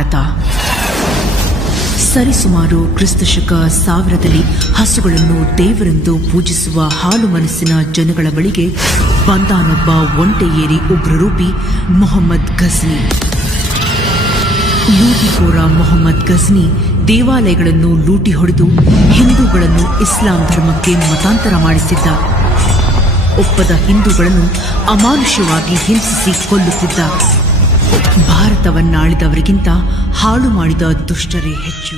ಭಾರತ. ಸರಿಸುಮಾರು ಕ್ರಿಸ್ತಶಕ 1000ರಲ್ಲಿ ಹಸುಗಳನ್ನು ದೇವರೆಂದು ಪೂಜಿಸುವ ಹಾಲು ಮನಸ್ಸಿನ ಜನಗಳ ಬಳಿಗೆ ಬಂದಾನೊಬ್ಬ ಒಂಟೆ ಏರಿ ಉಗ್ರರೂಪಿ ಮೊಹಮ್ಮದ್ ಘಜ್ನಿ. ಲೂಟಿಕೋರ ಮೊಹಮ್ಮದ್ ಘಜ್ನಿ ದೇವಾಲಯಗಳನ್ನು ಲೂಟಿ ಹೊಡೆದು ಹಿಂದೂಗಳನ್ನು ಇಸ್ಲಾಂ ಧರ್ಮಕ್ಕೆ ಮತಾಂತರ ಮಾಡಿಸಿದ್ದ. ಒಪ್ಪದ ಹಿಂದೂಗಳನ್ನು ಅಮಾನುಷ್ಯವಾಗಿ ಹಿಂಸಿಸಿ ಕೊಲ್ಲುತ್ತಿದ್ದ. ಭಾರತವನ್ನಾಳಿದವರಿಗಿಂತ ಹಾಳು ಮಾಡಿದ ದುಷ್ಟರೇ ಹೆಚ್ಚು.